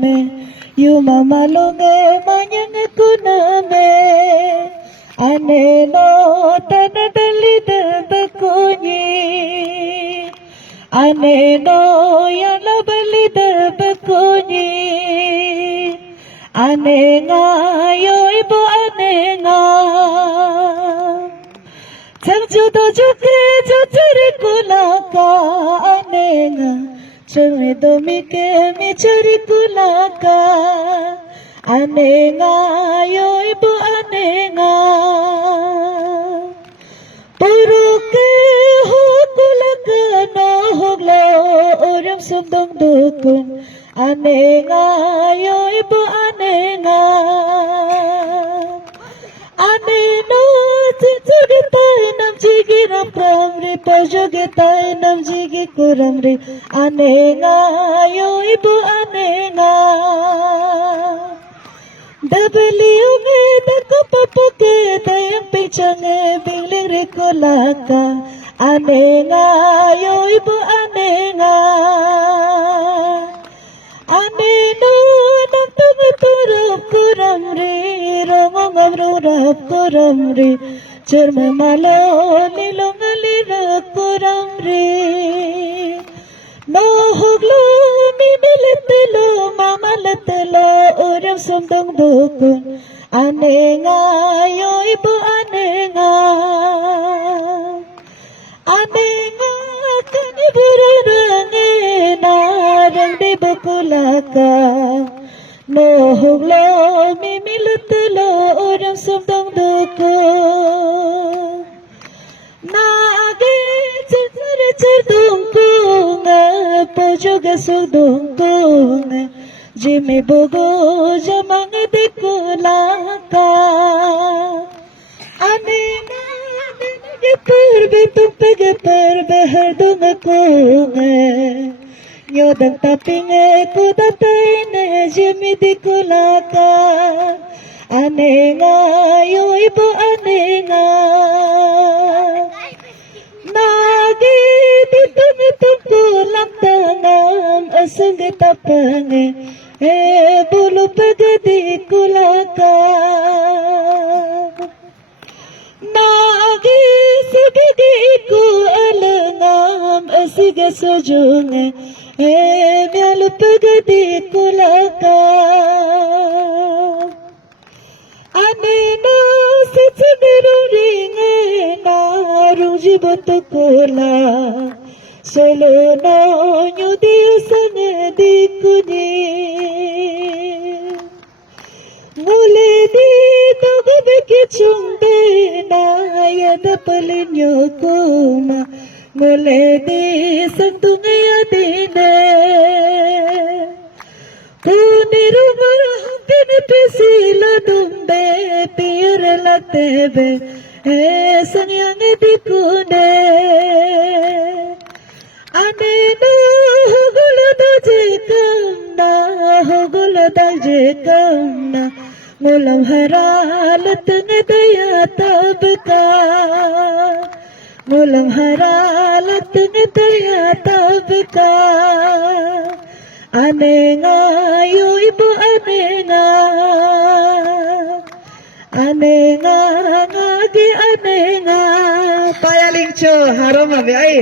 me yu mama longe manyang kuname ane no tanadali de bakunyi ane no yala bali de bakunyi ane nga yo ibu ane nga Changjudo juke chachari kulaka anenga Changmedo mike michari kulaka anenga yo ibu anenga Puruke ho kulaka no hoglo oram sumdong dukun anenga yo ibu anenga Aneno Jogetai nam jigi ram pramri pajogetai nam jigi kuramri anenga yo ibu anenga dabeli unge dakupapuke tayang pichange bingling rikolaka anenga yo ibu anenga aneno nam tunguturap kuramri rongongam kuramri Cerma malo nilong alira kuramri No huglo mimiletelo mamaletelo Uram sumdong dukun Anenga yo ibu anenga Anenga kaniburange narang di bukulaka No huglo mimiletelo Uram sumdong dukun Nage cerdungkunga Pajoga sudungkunga Jimi bugo jamang dikulaka Anena Nenage purbe hardunga kunga Nyodang tapinge kudatayne Jimi dikulaka Anenga yo ibu anenga Nagi ditunggu-tunggu tangam asang tapange bulu pagadi kulaka Nagi sigigi iku alangam asiga sojunge mialu pagadi kulaka Aneno sechamiru ringe narung jibotokola Solo no nyudi sange dikuni Mule di togo beki chungde na yada palinyo kuma Mule di santunga yadine Kuniru marahapin pisila dumbe Pira la tebe Sanyang dikune Aneno hogula dajikamna Hogula dajikamna Mulam haralat ngedaya tabka Mulam haralat ngedaya tabka Anenga yo ibu anenga Anenga ngagi anenga Payaling cho haram abi ay